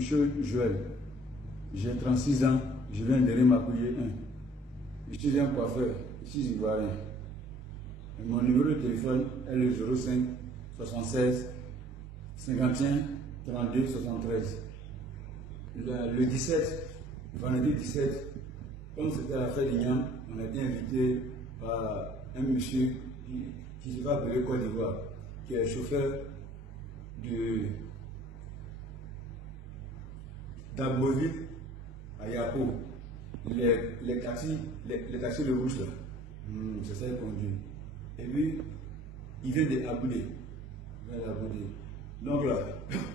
Monsieur Joël, j'ai 36 ans, je viens de Rémakouye 1. Je suis un coiffeur, ici ivoirien. Mon numéro de téléphone est le 05 76 51 32 73. Le 17, vendredi 17, comme c'était la fête d'Ignam, on a été invité par un monsieur qui se va appeler Côte d'Ivoire, qui est chauffeur d'Agboville à Yapo. Les taxis de rouge là, c'est ça qu'il conduit. Et puis, il vient d'Aboudé. Donc là,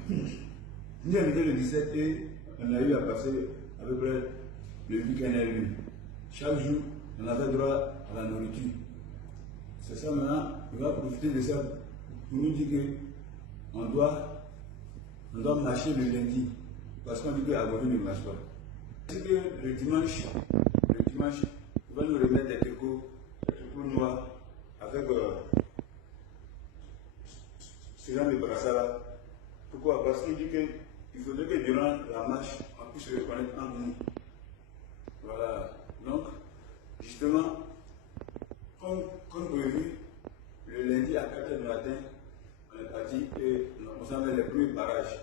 nous avons invité le 17 et on a eu à passer à peu près le week-end à lui. Chaque jour, on avait droit à la nourriture. C'est ça maintenant, on va profiter de ça pour nous dire qu'on doit marcher le lundi. Parce qu'on dit que Agboville ne marche pas. C'est que le dimanche, il va nous remettre des tricot noirs avec ce genre de brassard là. Pourquoi? Parce qu'il dit qu'il faudrait que durant la marche, on puisse se reconnaître entre nous. Voilà. Donc, justement, comme prévu, le lundi à 4h du matin, on est parti et on s'en met les premiers barrages.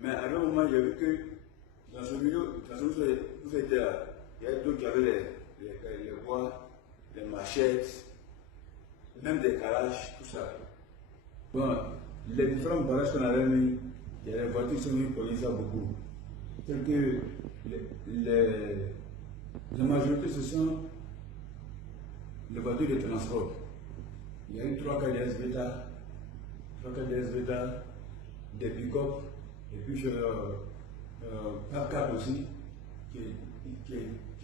Mais à un moment, j'ai vu que dans ce milieu, vous étiez là, il y avait d'autres qui avaient les bois, les machettes, même des calages, tout ça. Bon, les différents barrages qu'on avait mis, il y a les voitures qui sont venues pour ça beaucoup. Telles que la majorité, ce sont les voitures de transport. Il y a eu 3 cas de SVTA, des pick-up, et puis 4x4 aussi, qui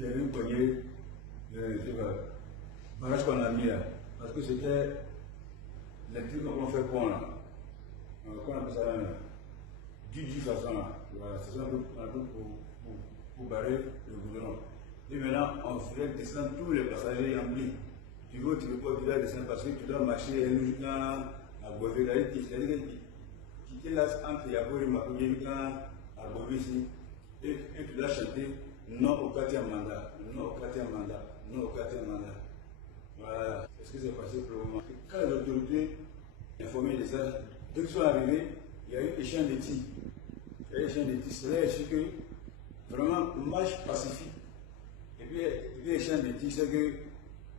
avait une poignée barrage qu'on a mis là. Parce que c'était les trucs qu'on fait pour là. Qu'on appelle ça là. Du façon là. Voilà, c'est ça un peu pour barrer le goudron. Et maintenant, on faisait descendre tous les passagers remplis. Tu veux, tu ne peux pas descendre parce que tu dois marcher à Agboville. C'est-à-dire que tu là entre Yapo et Rémakouye à Agboville ici. Et tu dois chanter non au 4e mandat, non au 4e mandat, non au 4e mandat. Voilà, c'est ce qui s'est passé pour le moment. Quand les autorités informées de ça, dès qu'ils sont arrivés, il y a eu échange de tirs. C'est-à-dire que vraiment marche pacifique. Et puis échange de tirs, c'est que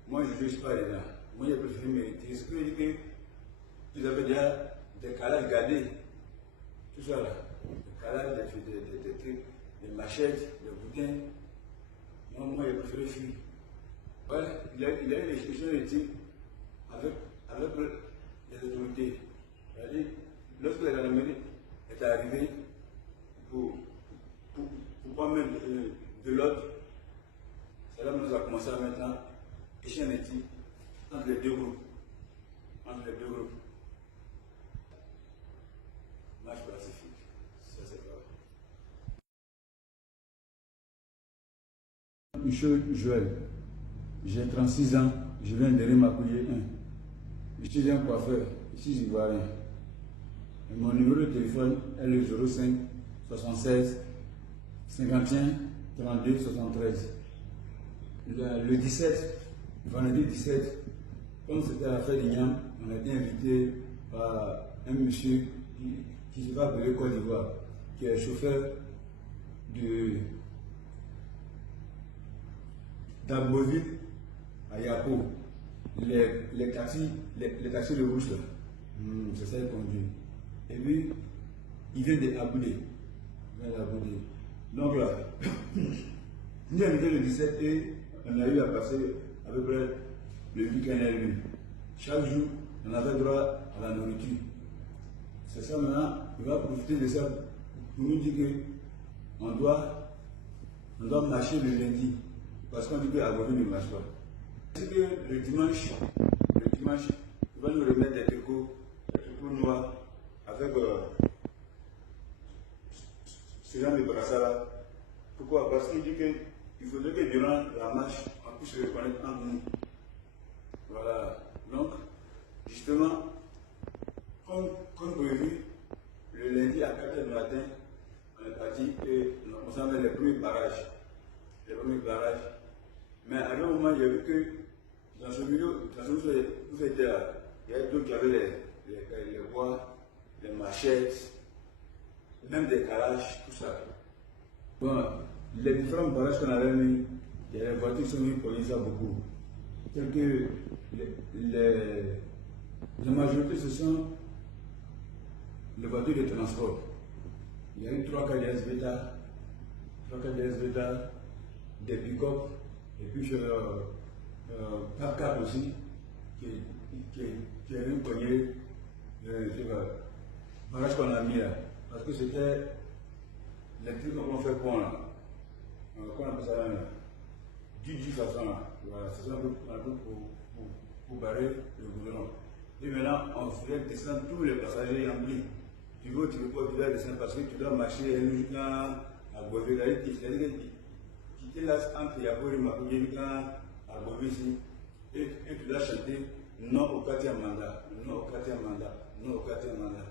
moi je ne juge pas les gens. Moi j'ai préféré mériter. Ce que je dis que ils avaient déjà des calages gardés. Tout ça là. Des calages, des trucs, des machettes, des boudins. Moi j'ai préféré fuir. Ouais, il a eu des échanges de tirs avec les autorités. C'est-à-dire, lorsque la gendarmerie est arrivée pour prendre de l'ordre, c'est là que nous avons commencé à maintenant échanger des tirs entre les deux groupes. Marche pacifique, ça c'est grave. Monsieur Joël, j'ai 36 ans, je viens de Rémakouye 1. Je suis un coiffeur, ici ivoirien. Mon numéro de téléphone est le 05 76 51 32 73. Le 17, vendredi 17, comme c'était la fête d'Ignam, on a été invité par un monsieur qui se va appeler Côte d'Ivoire, qui est chauffeur d'Agboville à Yapo. Les taxis de rouge là, c'est ça qu'il conduit. Et puis, il vient d'Aboudé. Donc là, nous avons invité le 17 et on a eu à passer à peu près le week-end à lui. Chaque jour, on avait droit à la nourriture. C'est ça maintenant, on va profiter de ça pour nous dire qu'on doit marcher le lundi. Parce qu'on dit que Agboville ne marche pas. C'est que le dimanche, il va nous remettre des tricot noirs avec ce genre de brassard là. Pourquoi? Parce qu'il dit qu'il faudrait que durant la marche, on puisse se reconnaître entre nous. Voilà. Donc, justement, comme prévu, le le lundi à 4 h du matin, on est parti et on a commencé à mettre les premiers barrages. Mais à un moment, il y a vu que dans ce milieu, où c'était là, il y avait d'autres qui avaient les bois, les machettes, même des calages, tout ça. Bon, les différents barrages qu'on avait mis, il y a les voitures qui sont venues pour ça beaucoup. C'est que la majorité, ce sont les voitures de transport. Il y a eu 3 cas de SVTA, des pick-up, et puis par cap aussi, qui est venu cogner le barrage qu'on a mis là. Parce que c'était les trucs qu'on fait pour là. Qu'on appelle ça là. Du façon là. Voilà, c'est ça pour barrer le goudron. Et maintenant, on voulait descendre tous les passagers remplis. Tu veux, tu dois descendre parce que tu dois marcher à Bové. C'est-à-dire que tu te lasses entre Yabo et Makoudé à Bové ici. Et tu dois chanter non au quatrième mandat, non au quatrième mandat, non au quatrième mandat.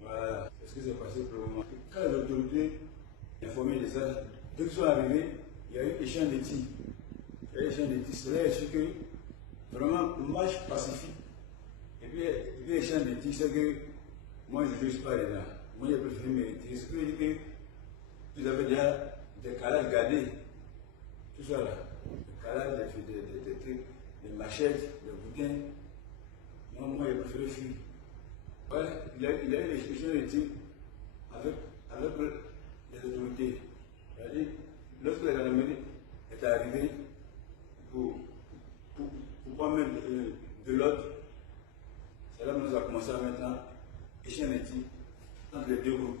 Voilà, c'est ce qui s'est passé pour le moment. Quand les autorités informées de ça, dès qu'ils sont arrivés, il y a eu échange de tirs. Cela est sûr que vraiment marche pacifique. Et puis échange de tirs, c'est que moi je ne suis pas dedans. Moi j'ai préféré me retirer. Ce qui veut dire que vous avez déjà des calages gardés. Tout ça là. Des calages, des machettes, des boudins. Moi j'ai préféré fuir. Ouais, il y a eu des échanges de tirs avec les autorités. C'est-à-dire, lorsque la gendarmerie est arrivée pour prendre de l'ordre, c'est là que nous avons commencé à maintenant échanger les tirs entre les deux groupes.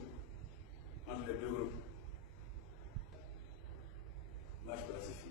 Marche pacifique.